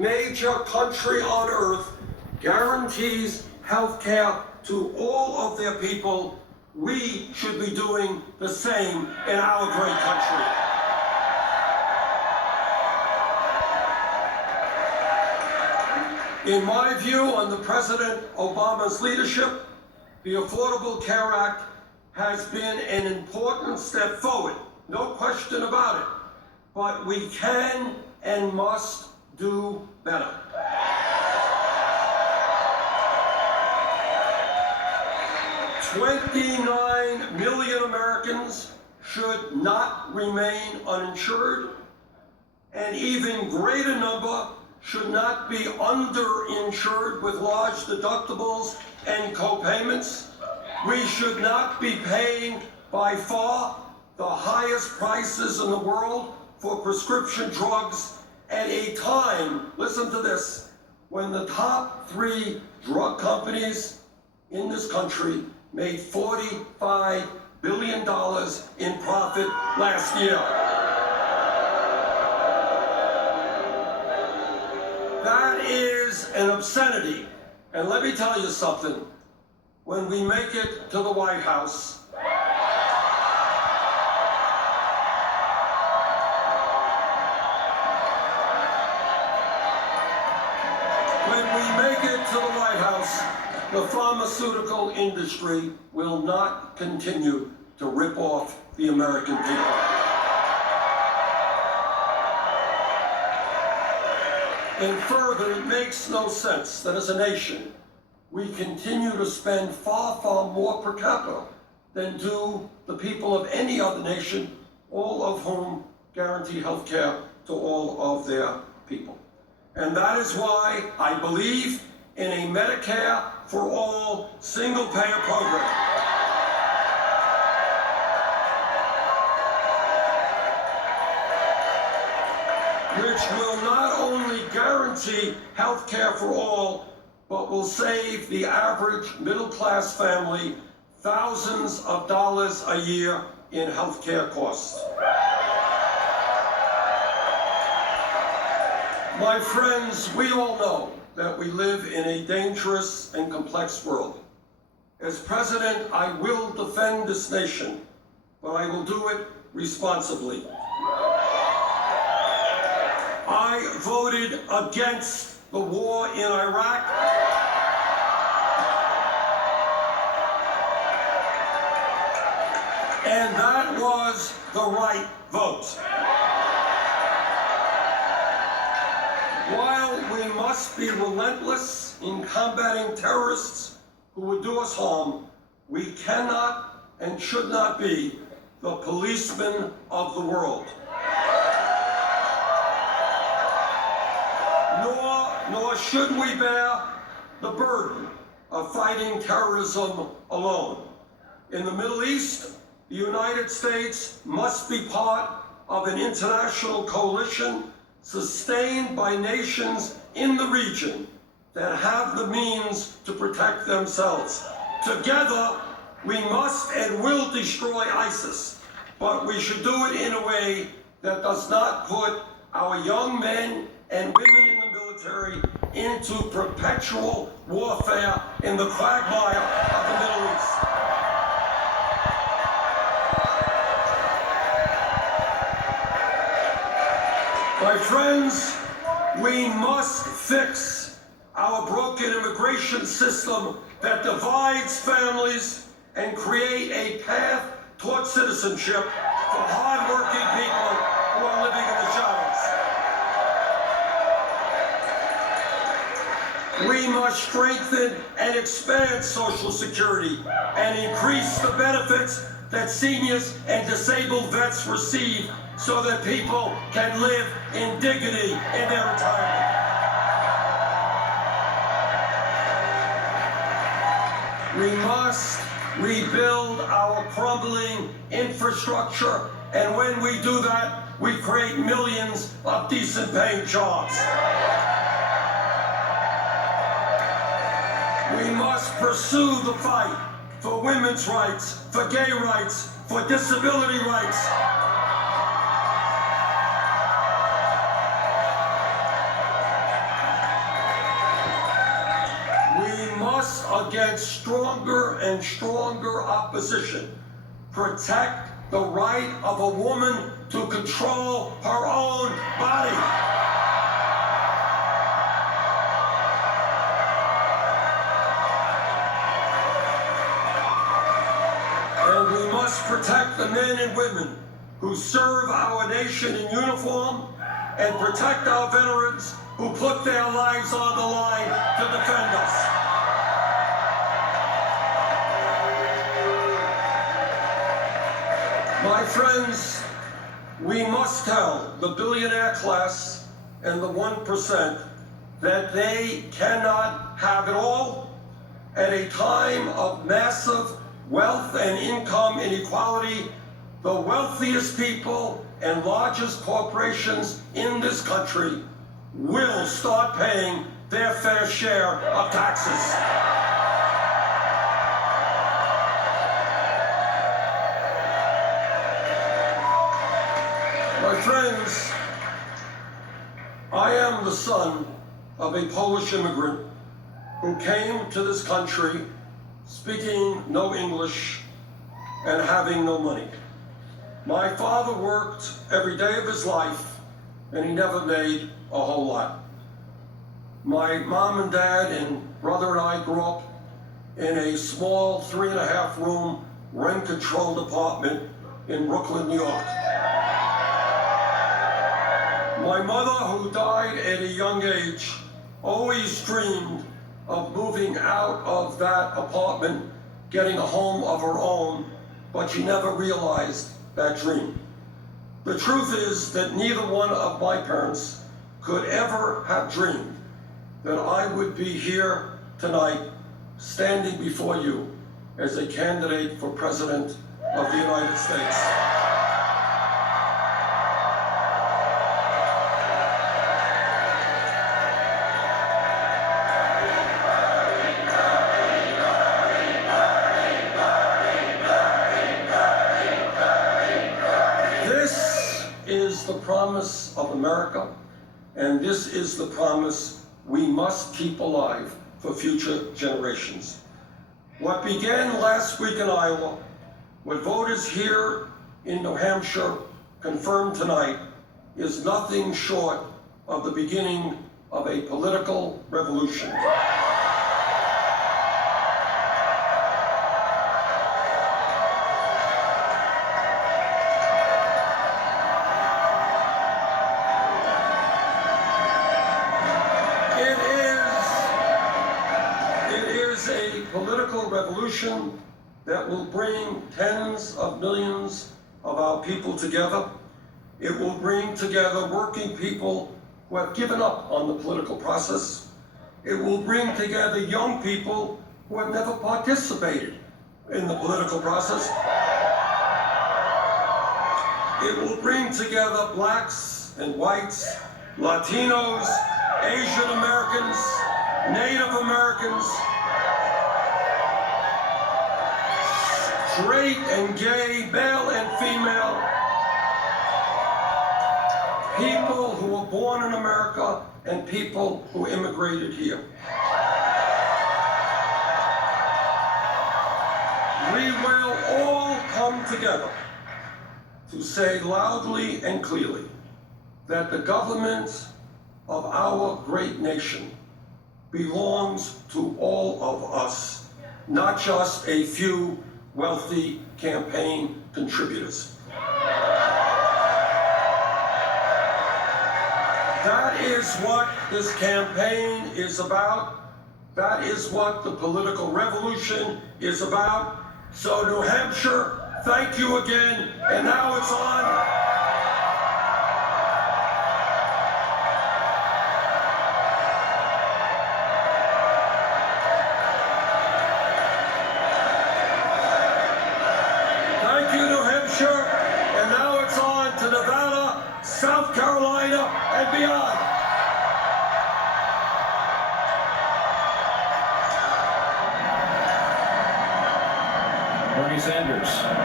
major country on earth guarantees health care to all of their people, we should be doing the same in our great country. In my view, under President Obama's leadership, the Affordable Care Act has been an important step forward, no question about it. But we can and must do better. $29 million Americans should not remain uninsured. An even greater number should not be underinsured with large deductibles and co-payments. We should not be paying by far the highest prices in the world for prescription drugs at a time, listen to this, when the top 3 drug companies in this country made $45 billion in profit last year. That is an obscenity. And let me tell you something. When we make it to the White House, the pharmaceutical industry will not continue to rip off the American people. And further, it makes no sense that as a nation, we continue to spend far, far more per capita than do the people of any other nation, all of whom guarantee health care to all of their people. And that is why I believe in a Medicare for all single-payer program. Which will not only guarantee health care for all, but will save the average middle-class family thousands of dollars a year in health care costs. My friends, we all know that we live in a dangerous and complex world. As president, I will defend this nation, but I will do it responsibly. I voted against the war in Iraq. And that was the right vote. While we must be relentless in combating terrorists who would do us harm, we cannot and should not be the policemen of the world. Nor should we bear the burden of fighting terrorism alone. In the Middle East, the United States must be part of an international coalition sustained by nations in the region that have the means to protect themselves. Together, we must and will destroy ISIS, but we should do it in a way that does not put our young men and women in the military into perpetual warfare in the quagmire of the Middle East. My friends, we must fix our broken immigration system that divides families and create a path toward citizenship for hard-working people who are living in the shadows. We must strengthen and expand Social Security and increase the benefits that seniors and disabled vets receive so that people can live in dignity in their retirement. We must rebuild our crumbling infrastructure, and when we do that, we create millions of decent-paying jobs. We must pursue the fight for women's rights, for gay rights, for disability rights. against stronger and stronger opposition. Protect the right of a woman to control her own body. And we must protect the men and women who serve our nation in uniform and protect our veterans who put their lives on the line to defend us. My friends, we must tell the billionaire class and the 1% that they cannot have it all at a time of massive wealth and income inequality. The wealthiest people and largest corporations in this country will start paying their fair share of taxes. My friends, I am the son of a Polish immigrant who came to this country speaking no English and having no money. My father worked every day of his life, and he never made a whole lot. My mom and dad and brother and I grew up in a small 3.5-room rent-controlled apartment in Brooklyn, New York. My mother, who died at a young age, always dreamed of moving out of that apartment, getting a home of her own, but she never realized that dream. The truth is that neither one of my parents could ever have dreamed that I would be here tonight standing before you as a candidate for President of the United States. This is the promise of America, and this is the promise we must keep alive for future generations. What began last week in Iowa, what voters here in New Hampshire confirmed tonight, is nothing short of the beginning of a political revolution. A political revolution that will bring tens of millions of our people together. It will bring together working people who have given up on the political process. It will bring together young people who have never participated in the political process. It will bring together blacks and whites, Latinos, Asian Americans, Native Americans, straight and gay, male and female, people who were born in America and people who immigrated here. We will all come together to say loudly and clearly that the government of our great nation belongs to all of us, not just a few wealthy campaign contributors. That is what this campaign is about. That is what the political revolution is about. So New Hampshire, thank you again, and now it's on. And now it's on to Nevada, South Carolina, and beyond. Bernie Sanders.